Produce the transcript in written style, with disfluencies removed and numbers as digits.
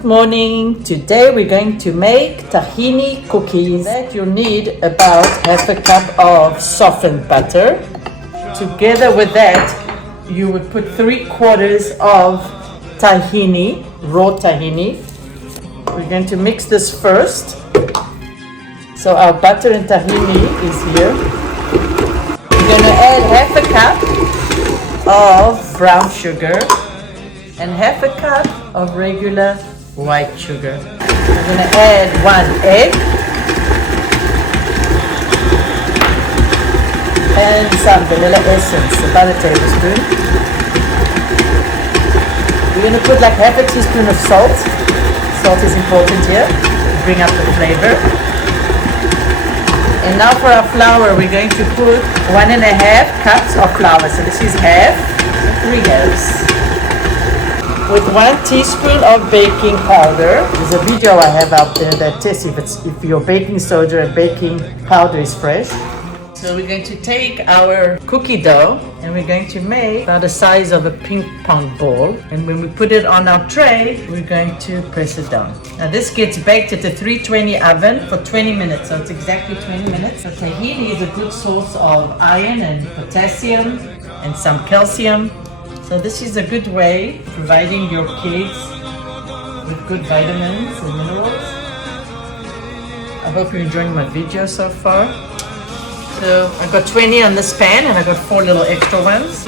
Good morning. Today we're going to make tahini cookies. That you'll need about half a cup of softened butter. Together with that, you would put 3/4 of tahini, raw tahini. We're going to mix this first. So our butter and tahini is here. We're going to add half a cup of brown sugar and half a cup of regular white sugar. We're going to add 1 egg and some vanilla essence, about a tablespoon. We're going to put like half a teaspoon of salt. Salt is important here to bring up the flavor. And now for our flour, we're going to put 1.5 cups of flour. So this is half, 3 halves. With 1 teaspoon of baking powder. There's a video I have out there that tests if your baking soda and baking powder is fresh. So we're going to take our cookie dough and we're going to make about the size of a ping pong ball. And when we put it on our tray, we're going to press it down. Now this gets baked at a 320 oven for 20 minutes. So it's exactly 20 minutes. So tahini is a good source of iron and potassium and some calcium. So this is a good way of providing your kids with good vitamins and minerals. I hope you're enjoying my video so far. So I got 20 on this pan and I got 4 little extra ones.